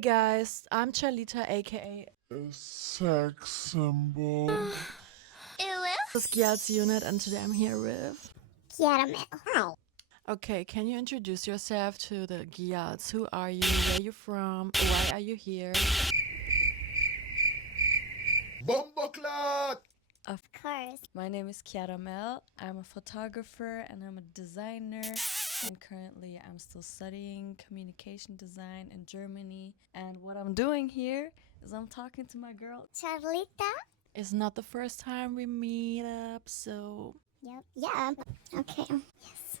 guys, I'm Charlita, aka A sex symbol. this Gyalz Unit, and today I'm here with Chiarramel. Okay, can you introduce yourself to the Gyalz? Who are you? Where are you from? Why are you here? Bomboclat! Of course. My name is Chiaramel. I'm a photographer and I'm a designer. And currently I'm still studying communication design in Germany. And what I'm doing here is I'm talking to my girl. Charlita? It's not the first time we meet up, so... Yep. Yeah. Okay. Yes.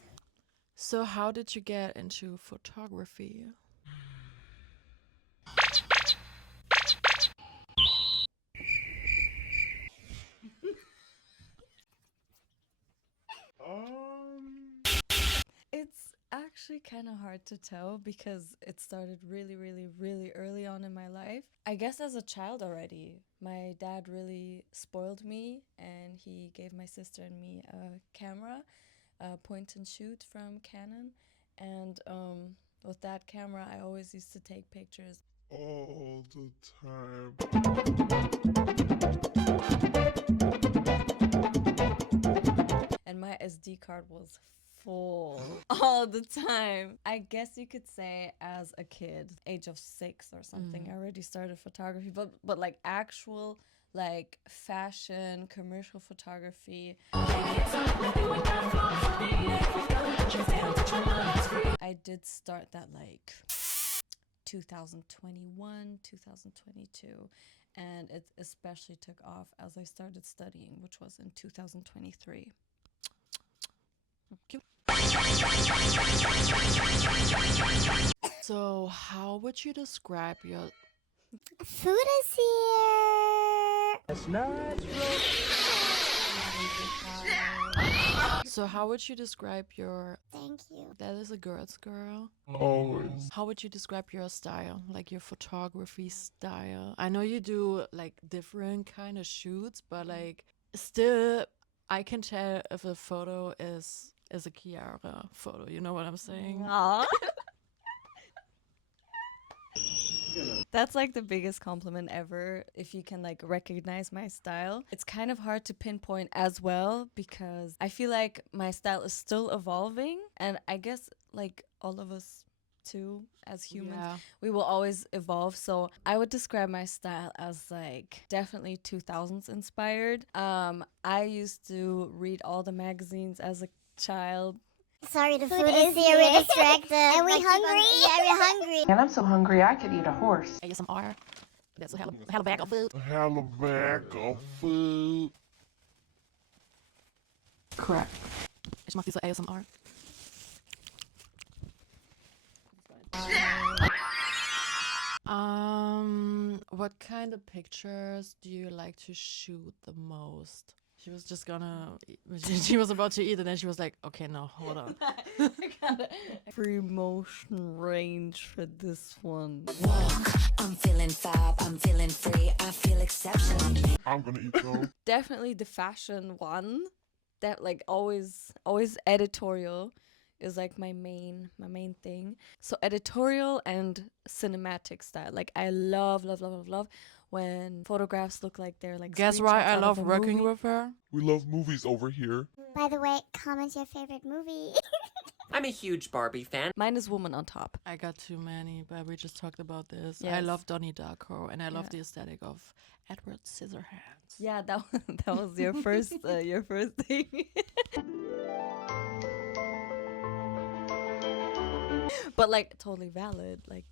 So how did you get into photography? It's actually kind of hard to tell because it started really early on in my life. I guess as a child already. My dad really spoiled me and he gave my sister and me a camera, a point and shoot from Canon. And with that camera, I always used to take pictures. All the time. And my SD card was full all the time. I guess you could say as a kid, age of 6 or something, I already started photography, but like actual like fashion, commercial photography. I did start that like 2021, 2022, and it especially took off as I started studying, which was in 2023. So how would you describe your... Food is here. So how would you describe your... Thank you. That is a girl's girl. Always. How would you describe your style, like your photography style? I know you do like different kind of shoots, but like still I can tell if a photo is a Chiara photo. You know what I'm saying? Aww. That's like the biggest compliment ever, if you can like recognize my style. It's kind of hard to pinpoint as well because I feel like my style is still evolving, and I guess like all of us too as humans, Yeah. we will always evolve. So I would describe my style as like definitely 2000s inspired. I used to read all the magazines as a child. Sorry, the food is here. We're distracted. Are we hungry? Yeah, we're hungry. And I'm so hungry I could eat a horse. ASMR. That's a hella bag of food. A hella bag of food. Correct. Ich mach diese ASMR. What kind of pictures do you like to shoot the most? She was just gonna... She was about to eat and then she was like, okay, no, hold on. Free motion range for this one. Walk, I'm feeling fab, I'm feeling free, I feel exceptional. I'm gonna eat those. Definitely the fashion one. That like always editorial is like my main thing. So editorial and cinematic style. Like I love when photographs look like they're like... Guess why screenshots I out love of a working movie. with her? We love movies over here. By the way, comment your favorite movie. I'm a huge Barbie fan. Mine is Woman on Top. I got too many, but we just talked about this. I Yes. love Donnie Darko and I love Yeah. the aesthetic of Edward Scissorhands. Yeah, that was your first thing. But like totally valid, like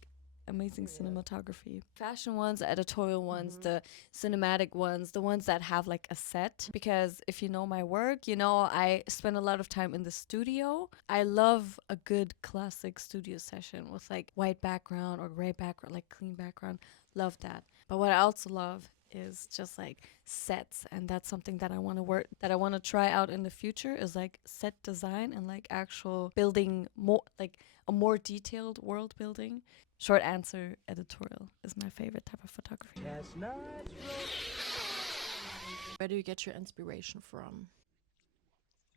amazing cinematography. Fashion ones, editorial ones, the cinematic ones, the ones that have like a set. Because if you know my work, you know I spend a lot of time in the studio. I love a good classic studio session with like white background or gray background, like clean background. Love that. But what I also love is just like sets, and that's something that I want to try out in the future, is like set design and like actual building more, like a more detailed world building. Short answer, editorial is my favorite type of photography. Where do you get your inspiration from?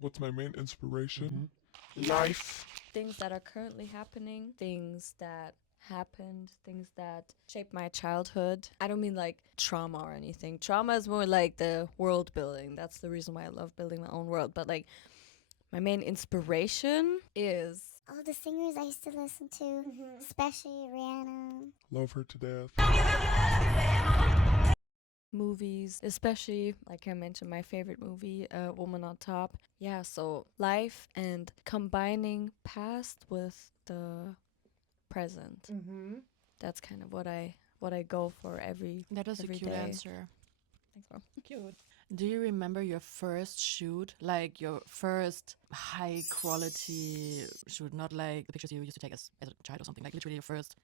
What's my main inspiration? Life. Things that are currently happening, things that happened, things that shaped my childhood. I don't mean like trauma or anything. Trauma is more like the world building. That's the reason why I love building my own world. But like my main inspiration is All the singers I used to listen to, especially Rihanna. Love her to death. movies, especially like I mentioned, my favorite movie, Woman on Top. Yeah, so life and combining past with the present. That's kind of what I go for every That is a every cute day. answer. Thanks, bro. Cute. Do you remember your first shoot? Like your first high quality shoot, not like the pictures you used to take as a child or something. Like literally your first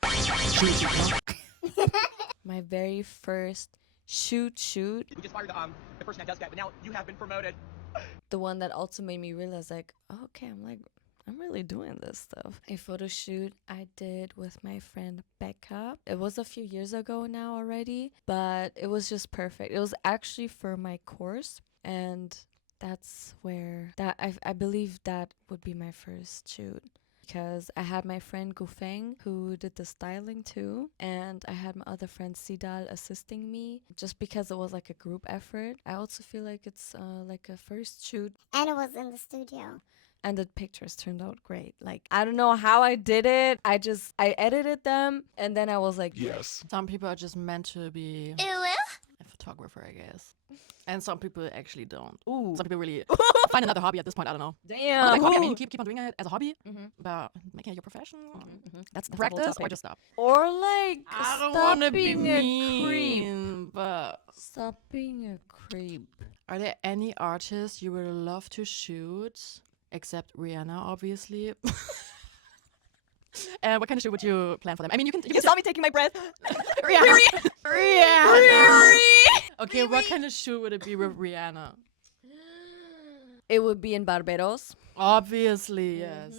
shoot, you know? My very first shoot. We just fired the person that does that, but now you have been promoted. The one that also made me realize like, oh, okay, I'm really doing this stuff. A photo shoot I did with my friend Becca. It was a few years ago now already, but it was just perfect. It was actually for my course, and that's where I believe that would be my first shoot. Because I had my friend Gufeng who did the styling too, and I had my other friend Sidal assisting me just because it was like a group effort. I also feel like it's like a first shoot, And it was in the studio. and the pictures turned out great. Like, I don't know how I did it. I edited them, and then I was like, Yes. Some people are just meant to be a photographer, I guess. And some people actually don't. Ooh. Some people really find another hobby at this point. I don't know. damn. Like hobby, I mean, keep on doing it as a hobby, Mhm. but making it your profession, that's a whole Practice topic. or Just stop. Or like, I don't stop want to be being a creep. mean, but Stop being a creep. are there any artists you would love to shoot, except Rihanna, obviously? And what kind of shoot would you plan for them? I mean, you can saw me taking my breath. Rihanna. Rihanna. Okay, what kind of shoot would it be with Rihanna? It would be in Barbados. Obviously, yes.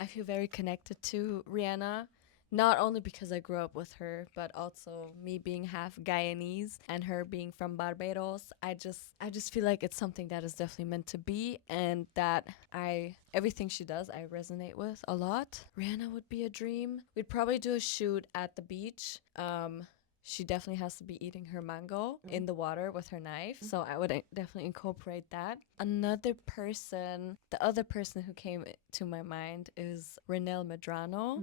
I feel very connected to Rihanna, not only because I grew up with her, but also me being half Guyanese and her being from Barbados. I just feel like it's something that is definitely meant to be, and that everything she does I resonate with a lot. Rihanna would be a dream. We'd probably do a shoot at the beach. She definitely has to be eating her mango in the water with her knife. So I would definitely incorporate that. The other person who came to my mind is Renelle Medrano.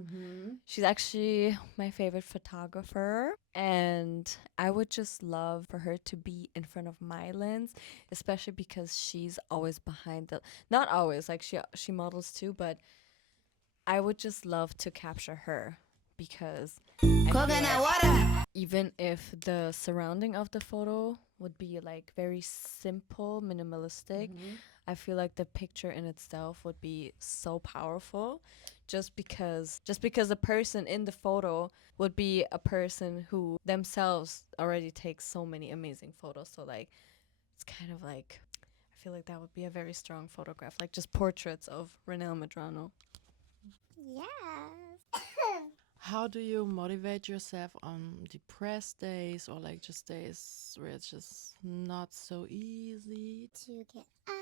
She's actually my favorite photographer. And I would just love for her to be in front of my lens, especially because she's always behind not always, like she models too, but I would just love to capture her because Coconut water. even if the surrounding of the photo would be like very simple, minimalistic, I feel like the picture in itself would be so powerful just because the person in the photo would be a person who themselves already takes so many amazing photos. So like it's kind of like I feel like that would be a very strong photograph, like just portraits of Renelle Medrano. Yes. How do you motivate yourself on depressed days or like just days where it's just not so easy? To get up.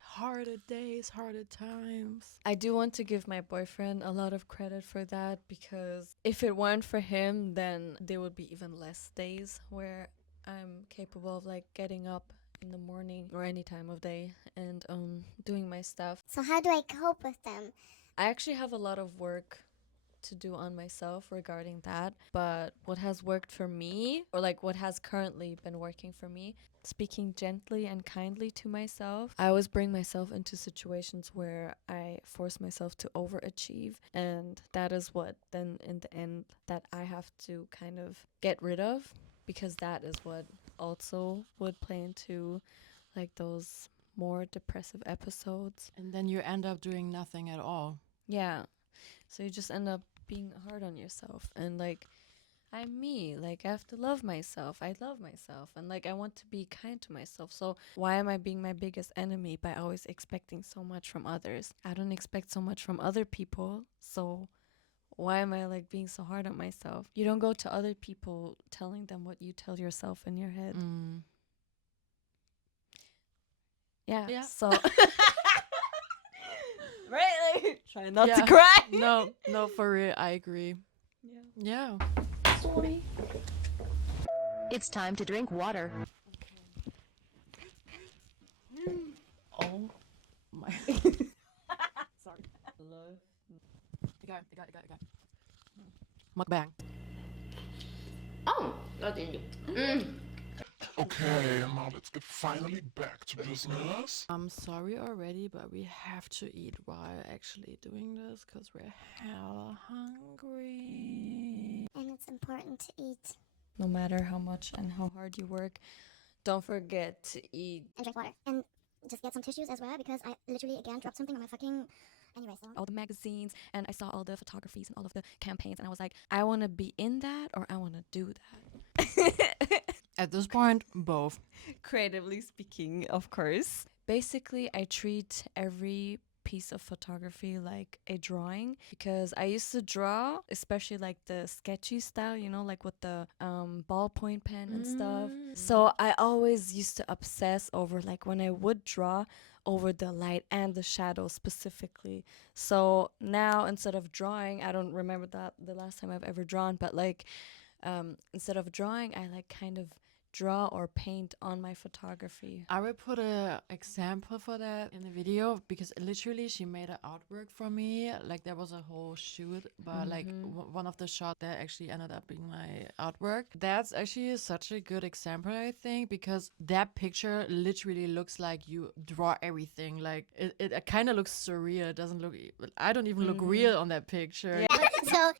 Harder days, harder times. I do want to give my boyfriend a lot of credit for that, because if it weren't for him, then there would be even less days where I'm capable of like getting up in the morning or any time of day and doing my stuff. So how do I cope with them? I actually have a lot of work to do on myself regarding that, but what has worked for me, or like what has currently been working for me, speaking gently and kindly to myself. I always bring myself into situations where I force myself to overachieve, and that is what then in the end that I have to kind of get rid of, because that is what also would play into like those more depressive episodes. And then you end up doing nothing at all. Yeah. So you just end up being hard on yourself, and like I'm me, like I have to love myself. I love myself, and like I want to be kind to myself. So why am I being my biggest enemy by always expecting so much from others? I don't expect so much from other people, so why am I like being so hard on myself? You don't go to other people telling them what you tell yourself in your head. Yeah. Yeah. So right, like Try not Yeah. to cry. No, for real, I agree. Yeah. Sorry. It's time to drink water. Oh my. Sorry. Love. Ikaw. Mukbang. Oh, nothing. Okay, now let's get finally back to business. I'm sorry already, but we have to eat while actually doing this because we're hella hungry. And it's important to eat No matter how much and how hard you work, don't forget to eat. and drink water. And just get some tissues as well, because I literally again dropped something on my fucking... Anyway, so... All the magazines, and I saw all the photographies and all of the campaigns, and I was like, I want to be in that or I want to do that. At this point, both. Creatively speaking, of course. Basically, I treat every piece of photography like a drawing, because I used to draw, especially like the sketchy style, you know, like with the ballpoint pen and stuff. So I always used to obsess over, like, when I would draw, over the light and the shadow specifically. So now, instead of drawing, I don't remember that the last time I've ever drawn, but like instead of drawing, I like kind of draw or paint on my photography. I will put a example for that in the video, because literally she made an artwork for me. Like there was a whole shoot, but like one of the shots that actually ended up being my artwork. That's actually such a good example, I think, because that picture literally looks like you draw everything. Like it kind of looks surreal. It doesn't look. I don't even look real on that picture. Yeah. So...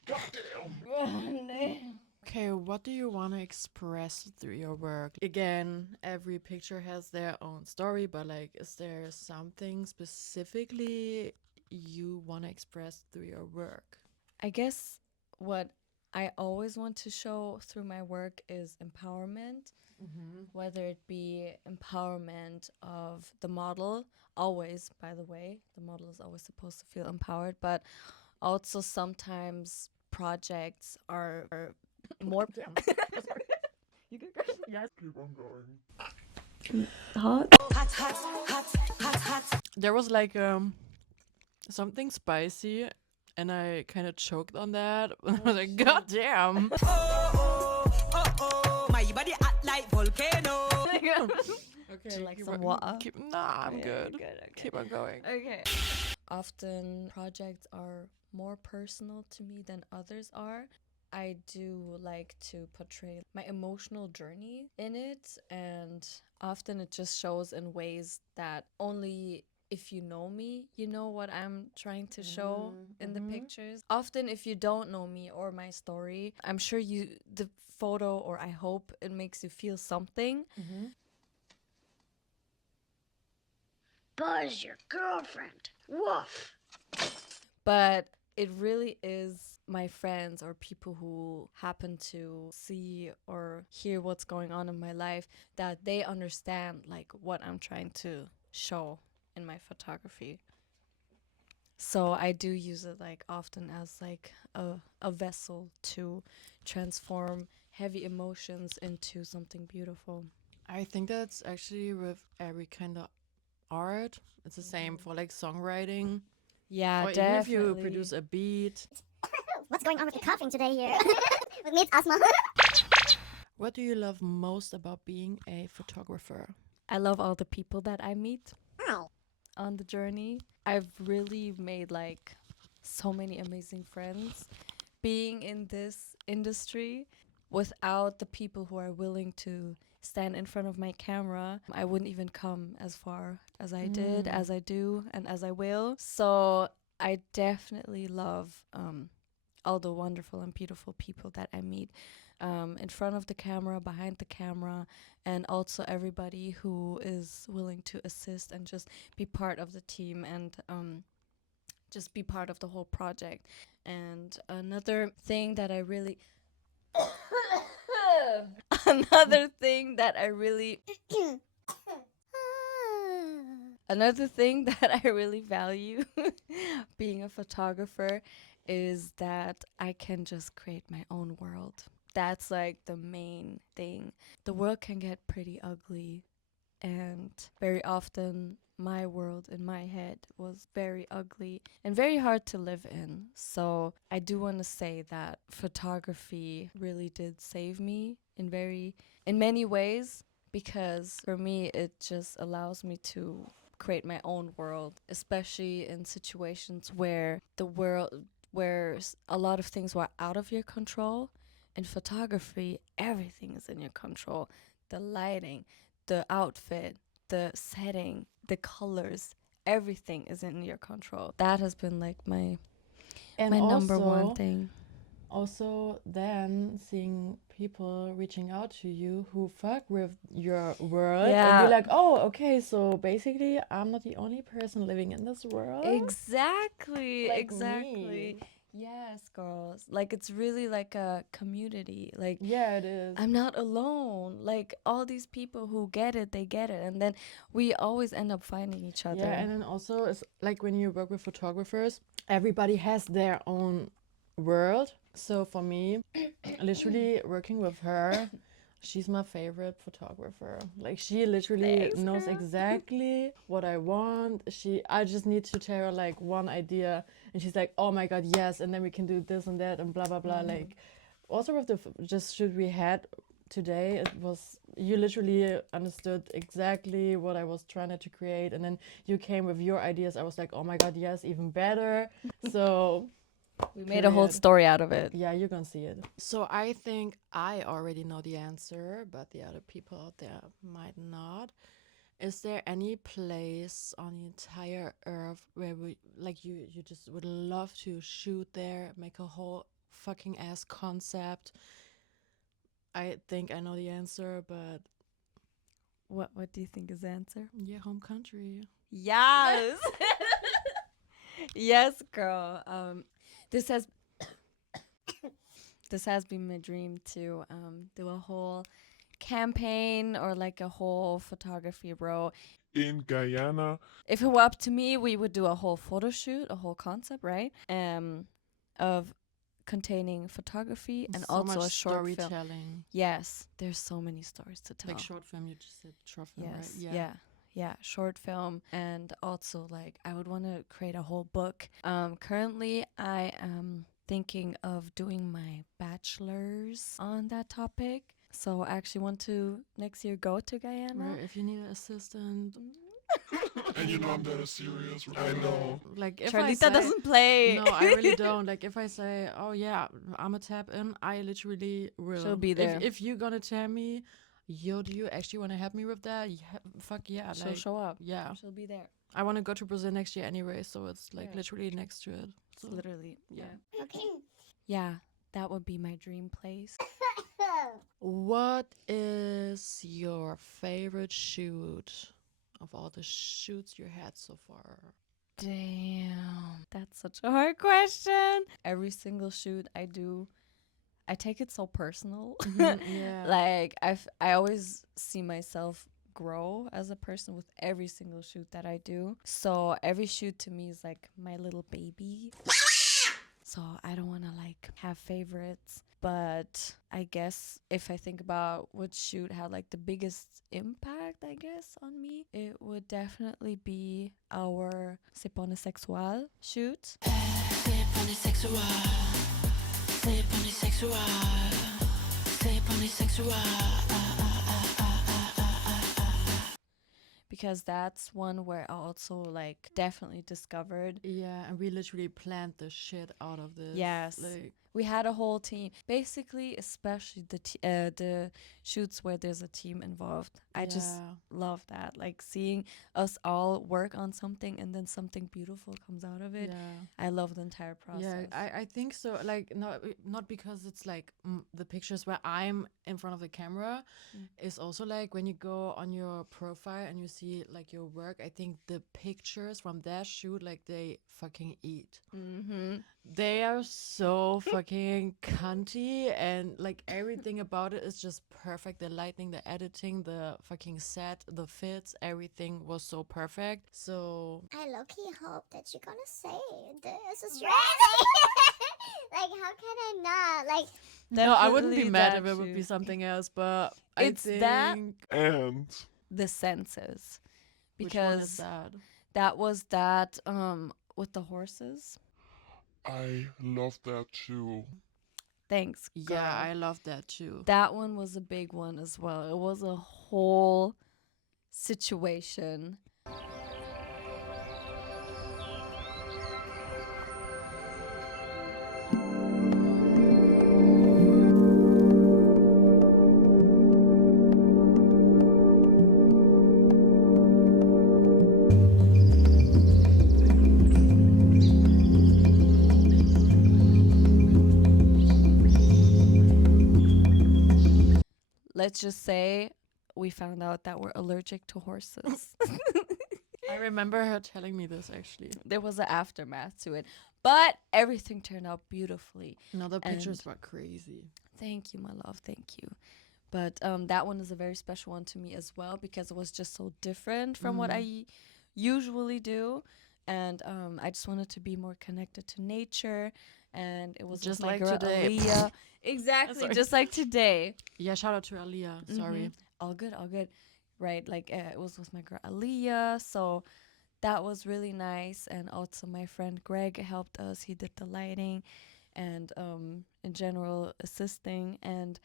Okay, what do you want to express through your work? Again, every picture has their own story, but like, is there something specifically you want to express through your work? I guess what I always want to show through my work is empowerment, whether it be empowerment of the model, always, by the way, the model is always supposed to feel empowered, but also sometimes projects are more You good, girl? Yes. Keep on going. Hot. There was like something spicy, and I kind of choked on that. I was like, God damn. My body act like volcano. Okay, Like some water. I'm Yeah, good. good, okay. Keep on going. Okay. Often projects are more personal to me than others are. I do like to portray my emotional journey in it, and often it just shows in ways that only if you know me, you know what I'm trying to show in the pictures. Often if you don't know me or my story, I'm sure the photo, or I hope it makes you feel something. Buzz, your girlfriend. Woof. But it really is my friends or people who happen to see or hear what's going on in my life, that they understand like what I'm trying to show in my photography. So I do use it like often as like a vessel to transform heavy emotions into something beautiful. I think that's actually with every kind of art. It's the same for like songwriting. Yeah, Or definitely. even if you produce a beat. What's going on with the coughing today here? With me, it's asthma. What do you love most about being a photographer? I love all the people that I meet Ow. on the journey. I've really made like so many amazing friends being in this industry. Without the people who are willing to stand in front of my camera, I wouldn't even come as far as I did, as I do, and as I will. So I definitely love all the wonderful and beautiful people that I meet in front of the camera, behind the camera, and also everybody who is willing to assist and just be part of the team and just be part of the whole project. And another thing that I really another thing that I really value being a photographer is that I can just create my own world. That's like the main thing. The world can get pretty ugly and very often my world in my head was very ugly and very hard to live in. So I do want to say that photography really did save me in many ways, because for me it just allows me to create my own world, especially in situations where a lot of things were out of your control. In photography, everything is in your control. The lighting, the outfit, the setting, the colors, everything is in your control. That has been like my number one thing. Also, then seeing people reaching out to you who fuck with your world, and Yeah. you're like, oh, okay, so basically, I'm not the only person living in this world. Exactly, Like exactly. me. Yes, girls. Like, it's really like a community. Like, Yeah, it is. I'm not alone. Like, all these people who get it, they get it. And then we always end up finding each other. Yeah, and then also, it's like when you work with photographers, everybody has their own world. So for me, literally working with her, she's my favorite photographer. Like she literally Thanks, knows girl. exactly what I want. I just need to tell her like one idea, and she's like, "Oh my god, yes!" And then we can do this and that and blah blah blah. Like also with the just shoot we had today, it was you literally understood exactly what I was trying to create, and then you came with your ideas. I was like, "Oh my god, yes, even better!" So. We made a whole story out of it. Yeah, you're gonna see it. So I think I already know the answer, but the other people out there might not. Is there any place on the entire earth where you just would love to shoot there, make a whole fucking ass concept? I think I know the answer, but What do you think is the answer? yeah, home country. Yes. Yes, girl. This has this has been my dream to do a whole campaign or like a whole photography row. In Guyana, If it were up to me, we would do a whole photo shoot, a whole concept, right? Of containing photography and so also much a short film. storytelling. Yes, there's so many stories to tell. Like short film, you just said short film, Yes, right? yeah, short film, and also like I would want to create a whole book. Currently, I am thinking of doing my bachelor's on that topic. So I actually want to next year go to Guyana. Right, if you need an assistant. and you know I'm dead serious. I know. Like if Charlita I say, doesn't play. No, I really don't. Like if I say, oh yeah, I'm a tap in, I literally will. She'll be there. If you're gonna tell me, yo, do you actually want to help me with that? Fuck yeah. She'll like, show up. Yeah. She'll be there. I want to go to Brazil next year anyway, so it's like Yeah. literally next to it. So, It's literally, yeah. Okay. yeah, that would be my dream place. What is your favorite shoot of all the shoots you had so far? Damn, that's such a hard question. Every single shoot I do, I take it so personal. Yeah. Like I always see myself grow as a person with every single shoot that I do. So every shoot to me is like my little baby. So I don't want to like have favorites, but I guess if I think about which shoot had like the biggest impact, I guess, on me, it would definitely be our Se Pone Sexual shoot. Se pone sexual. Se pone sexual. Se pone sexual. Because that's one where I also like definitely discovered. Yeah, and we literally planned the shit out of this. Yes. Like, We had a whole team. Basically, especially the shoots where there's a team involved. I just yeah. love that. Like seeing us all work on something and then something beautiful comes out of it. Yeah. I love the entire process. Yeah, I think so. Like not because it's like the pictures where I'm in front of the camera. It's also like when you go on your profile and you see like your work. I think the pictures from that shoot, like they fucking eat. Mm-hmm. They are so fucking cunty, and like everything about it is just perfect. The lighting, the editing, the fucking set, the fits, everything was so perfect. So I low-key hope that you're gonna say this is right. Like, how can I not? Like, no, I wouldn't be Definitely mad that if it would be shoot. something else, but It's I that- think And the senses. Which one is Because that? that was that with the horses. I love that too. Thanks, girl. Yeah, I love that too. That one was a big one as well. It was a whole situation. Let's just say we found out that we're allergic to horses. I remember her telling me this actually. There was an aftermath to it, but everything turned out beautifully. No, the pictures And- were crazy. Thank you, my love. Thank you. But that one is a very special one to me as well because it was just so different from what I usually do, and I just wanted to be more connected to nature. And it was Just with my like girl today. Aaliyah. Exactly, Sorry. just like today. Yeah, shout out to Aliyah. Sorry. Mhm. All good, all good. Right, like it was with my girl Aaliyah, so that was really nice. And also my friend Greg helped us. He did the lighting and in general assisting. And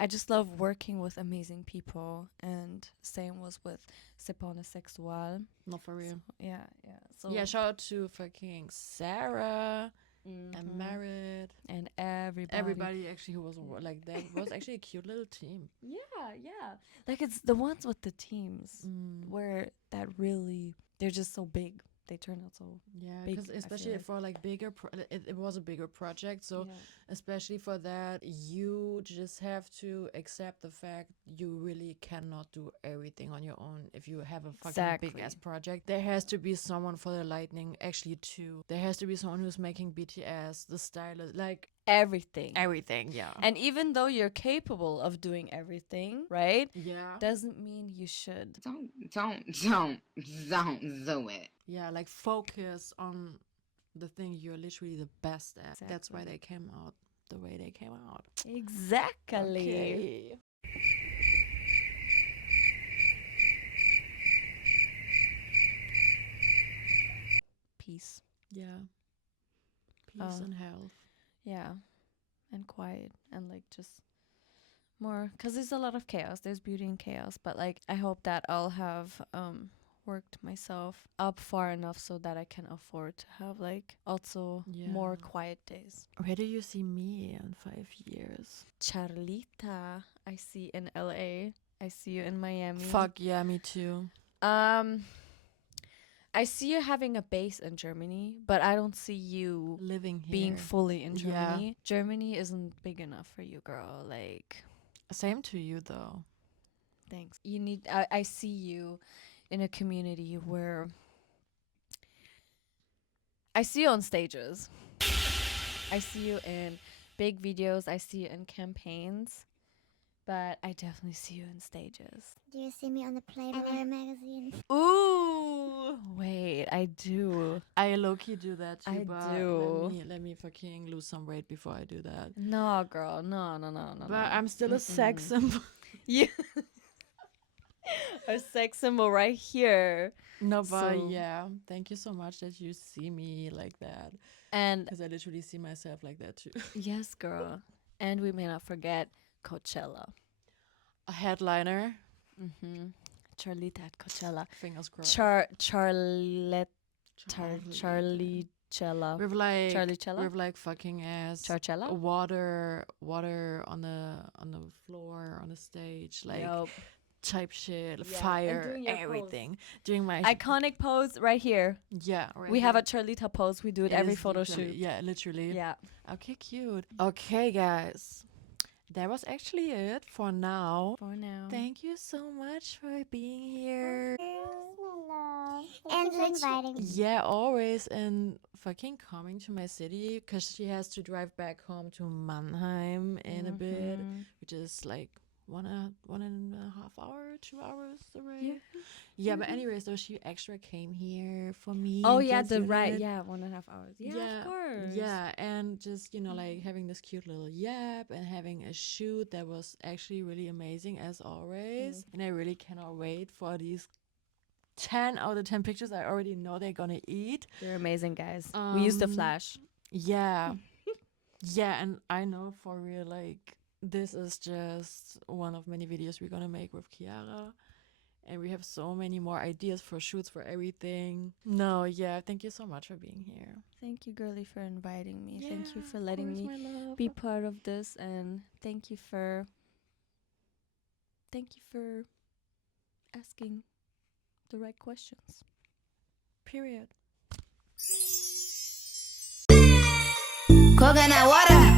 I just love working with amazing people. And same was with Sepone Sexual. Not for real. Yeah, yeah. So Yeah, shout out to fucking Sarah and mhm. Merit. And everybody. Everybody actually who was like that was actually a cute little team. Yeah, yeah. Like it's the ones with the teams where that really they're just so big. They turn out so Yeah, big, because I feel especially like. for like bigger, it was a bigger project. So Yeah. especially for that, you just have to accept the fact you really cannot do everything on your own. If you have a fucking big ass Exactly. project, there has to be someone for the lighting. Actually, two. There has to be someone who's making BTS, the stylist, like Everything. everything. Yeah. And even though you're capable of doing everything, right? Yeah. Doesn't mean you should. Don't do it. Yeah, like focus on the thing you're literally the best at. That's why Exactly. they came out the way they came out. Exactly. Okay. Peace. Yeah. Peace and health. Yeah. And quiet and like just more because there's a lot of chaos. There's beauty in chaos. But like I hope that I'll have worked myself up far enough so that I can afford to have like also more Yeah. quiet days. Where do you see me in 5 years? Charlita, I see in LA. I see you in Miami. Fuck yeah, me too. I see you having a base in Germany, but I don't see you Living here. being fully in Yeah. Germany. Germany isn't big enough for you, girl. Like, Same to you though. thanks. You need. I see you in a community where I see you on stages. I see you in big videos. I see you in campaigns. But I definitely see you in stages. Do you see me on the Playboy magazine? Ooh, wait, I do. I low-key do that too, I but do. let me fucking lose some weight before I do that. No, girl, no. But I'm still a sex symbol. Yeah. A sex symbol right here. No, but So- yeah, thank you so much that you see me like that. And Because I literally see myself like that too. yes, girl. And we may not forget Coachella. A headliner. Mm-hmm. Charlita at Coachella. Fingers crossed. Charlichella. With like Charlichella? with like fucking ass Charchella? water on the floor on the stage, like Yup. type shit, and fire, doing your pose. everything. Doing my Iconic pose right here. yeah. Right We have a here. Charlita pose. We do it It every is photo literally- shoot. Yeah, literally. Yeah. Okay, cute. Okay, guys. That was actually it for now. For now. Thank you so much for being here. And for inviting me. Yeah, always, and fucking coming to my city because she has to drive back home to Mannheim in a bit, Mhm. which is like one and a half hour, 2 hours away. Yeah, but anyways, though, she extra came here for me. Oh in yeah, Gyalz the right. Unit. Yeah, 1.5 hours. Yeah, of course. Yeah, and just, like having this cute little yap and having a shoot that was actually really amazing as always. And I really cannot wait for these 10 out of 10 pictures I already know they're gonna eat. They're amazing, guys. We use the flash. Yeah. Yeah, and I know for real, like, this is just one of many videos we're gonna make with Chiara. And we have so many more ideas for shoots, for everything. No, yeah, thank you so much for being here. Thank you, girly, for inviting me. Yeah, thank you for of letting course, me my love. be part of this, and thank you for asking the right questions. Period. Coconut water.